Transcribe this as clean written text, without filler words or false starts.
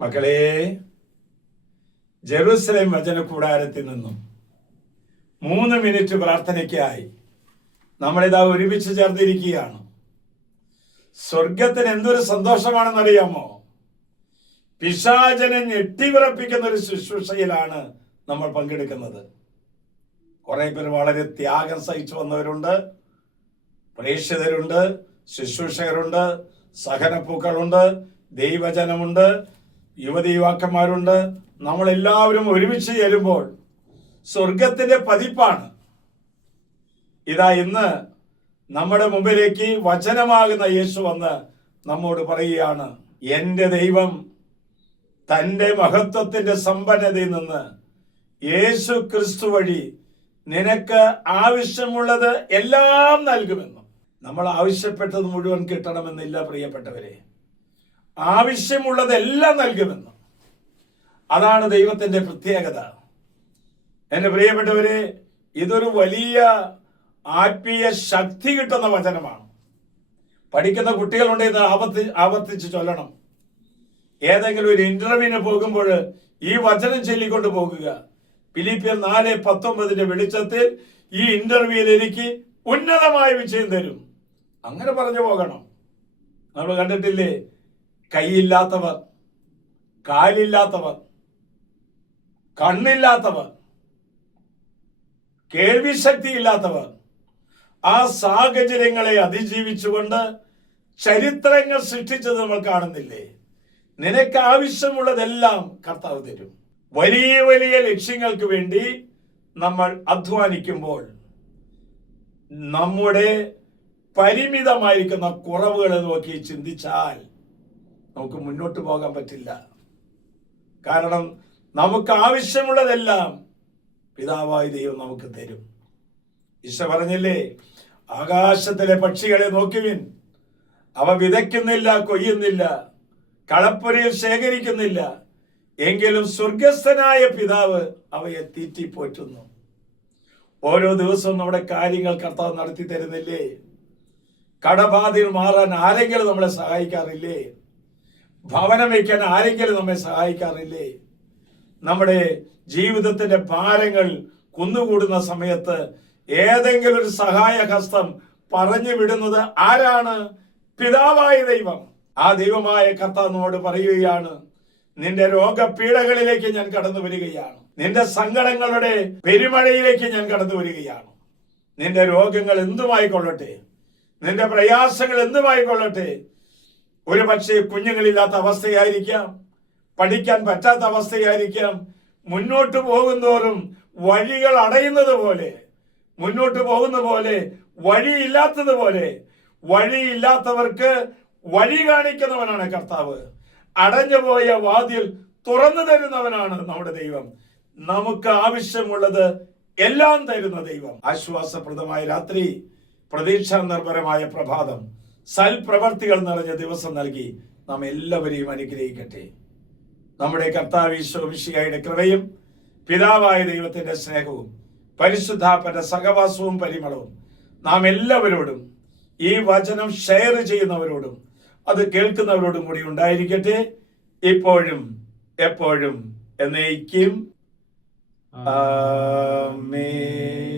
മക്കളെ, ജെറുസലേം വചന കൂടാരത്തിൽ നിന്നും 3 മിനിറ്റ് പ്രാർത്ഥനയ്ക്കായി നമ്മളിതാ ഒരുമിച്ച് ചേർന്നിരിക്കുകയാണ്. സ്വർഗത്തിന് എന്തൊരു സന്തോഷമാണെന്നറിയാമോ? പിശാചനെ ഞെട്ടിവിറപ്പിക്കുന്ന ഒരു ശുശ്രൂഷയിലാണ് നമ്മൾ പങ്കെടുക്കുന്നത്. കുറെ പേർ വളരെ ത്യാഗം സഹിച്ചു വന്നവരുണ്ട്, പ്രേക്ഷിതരുണ്ട്, ശുശ്രൂഷകരുണ്ട്, സഹനപ്പൂക്കളുണ്ട്, ദൈവജനമുണ്ട്, യുവതി യുവാക്കന്മാരുണ്ട്. നമ്മളെല്ലാവരും ഒരുമിച്ച് ചേരുമ്പോൾ സ്വർഗത്തിന്റെ പതിപ്പാണ്. ഇതാ ഇന്ന് നമ്മുടെ മുമ്പിലേക്ക് വചനമാകുന്ന യേശു വന്ന് നമ്മോട് പറയുകയാണ്, എൻ്റെ ദൈവം തൻ്റെ മഹത്വത്തിന്റെ സമ്പന്നതയിൽ നിന്ന് യേശു ക്രിസ്തു വഴി നിനക്ക് ആവശ്യമുള്ളത് എല്ലാം നൽകുമെന്നും. നമ്മൾ ആവശ്യപ്പെട്ടത് മുഴുവൻ കിട്ടണമെന്നില്ല പ്രിയപ്പെട്ടവരെ, ആവശ്യമുള്ളതെല്ലാം നൽകുമെന്നും. അതാണ് ദൈവത്തിന്റെ പ്രത്യേകത. എൻ്റെ പ്രിയപ്പെട്ടവരെ, ഇതൊരു വലിയ ആത്മീയ ശക്തി കിട്ടുന്ന വചനമാണ്. പഠിക്കുന്ന കുട്ടികളുണ്ടെന്ന് ആവർത്തിച്ച് ചൊല്ലണം. ഏതെങ്കിലും ഒരു ഇന്റർവ്യൂവിന് പോകുമ്പോൾ ഈ വചനം ചൊല്ലിക്കൊണ്ട് പോകുക. ഫിലിപ്പിയർ 4:19 വെളിച്ചത്തിൽ ഈ ഇന്റർവ്യൂവിൽ എനിക്ക് ഉന്നതമായ വിജയം തരും. അങ്ങനെ പറഞ്ഞു പോകണം. നമ്മൾ കണ്ടിട്ടില്ലേ, കൈയില്ലാത്തവർ, കാലില്ലാത്തവർ, കണ്ണില്ലാത്തവർ, കേൾവി ശക്തി ഇല്ലാത്തവർ, ആ സാഹചര്യങ്ങളെ അതിജീവിച്ചുകൊണ്ട് ചരിത്രങ്ങൾ സൃഷ്ടിച്ചത് നമ്മൾ കാണുന്നില്ലേ? നിനക്ക് ആവശ്യമുള്ളതെല്ലാം കർത്താവ് തരും. വലിയ വലിയ ലക്ഷ്യങ്ങൾക്ക് വേണ്ടി നമ്മൾ അധ്വാനിക്കുമ്പോൾ നമ്മുടെ പരിമിതമായിരിക്കുന്ന കുറവുകളെ നോക്കി ചിന്തിച്ചാൽ നമുക്ക് മുന്നോട്ട് പോകാൻ പറ്റില്ല. കാരണം നമുക്ക് ആവശ്യമുള്ളതെല്ലാം പിതാവായ ദൈവം നമുക്ക് തരും. ഈശോ പറഞ്ഞില്ലേ, ആകാശത്തിലെ പക്ഷികളെ നോക്കുവിൻ, അവ വിതയ്ക്കുന്നില്ല, കൊയ്യുന്നില്ല, കളപ്പുരയിൽ ശേഖരിക്കുന്നില്ല, എങ്കിലും സ്വർഗസ്ഥനായ പിതാവ് അവയെ തീറ്റിപ്പോറ്റുന്നു. ഓരോ ദിവസവും നമ്മുടെ കാര്യങ്ങൾ കർത്താവ് നടത്തി തരുന്നില്ലേ? കടബാധയിൽ മാറാൻ ആരെങ്കിലും നമ്മളെ സഹായിക്കാറില്ലേ? ഭവനം വയ്ക്കാൻ ആരെങ്കിലും നമ്മെ സഹായിക്കാറില്ലേ? നമ്മുടെ ജീവിതത്തിന്റെ ഭാരങ്ങൾ കുന്നുകൂടുന്ന സമയത്ത് ഏതെങ്കിലും ഒരു സഹായ ഹസ്തം പറഞ്ഞു വിടുന്നത് ആരാണ്? പിതാവായ ദൈവം. ആ ദൈവമായ കർത്താവ് നമ്മോട് പറയുകയാണ്, നിന്റെ രോഗപീഠകളിലേക്ക് ഞാൻ കടന്നു വരികയാണ്, നിന്റെ സങ്കടങ്ങളുടെ പെരുമഴയിലേക്ക് ഞാൻ കടന്നു വരികയാണ്. നിന്റെ രോഗങ്ങൾ എന്തുമായിക്കൊള്ളട്ടെ, നിന്റെ പ്രയാസങ്ങൾ എന്തുമായിക്കൊള്ളട്ടെ. ഒരു പക്ഷേ കുഞ്ഞുങ്ങളില്ലാത്ത അവസ്ഥയായിരിക്കാം, പഠിക്കാൻ പറ്റാത്ത അവസ്ഥയായിരിക്കാം. മുന്നോട്ട് പോകുന്തോറും വഴികൾ അടയുന്നത് പോലെ, മുന്നോട്ട് പോകുന്ന പോലെ വഴിയില്ലാത്തതുപോലെ, വഴിയില്ലാത്തവർക്ക് വഴി കാണിക്കുന്നവനാണ് കർത്താവ്. അടഞ്ഞുപോയ വാതിൽ തുറന്നു തരുന്നവനാണ് നമ്മുടെ ദൈവം. നമുക്ക് ആവശ്യമുള്ളത് എല്ലാം തരുന്ന ദൈവം. ആശ്വാസപ്രദമായ രാത്രി, പ്രതീക്ഷാ നിർഭരമായ പ്രഭാതം, സൽപ്രവർത്തികൾ നിറഞ്ഞ ദിവസം നൽകി നാം എല്ലാവരെയും അനുഗ്രഹിക്കട്ടെ. നമ്മുടെ കർത്താവ് ഈശോ മിശിഹായുടെ കൃപയും പിതാവായ ദൈവത്തിന്റെ സ്നേഹവും പരിശുദ്ധാത്മന്റെ സഹവാസവും പരിമളവും നാം എല്ലാവരോടും, ഈ വചനം ഷെയർ ചെയ്യുന്നവരോടും അത് കേൾക്കുന്നവരോടും കൂടി ഉണ്ടായിരിക്കട്ടെ, ഇപ്പോഴും എപ്പോഴും എന്നേക്കും. ആമേൻ.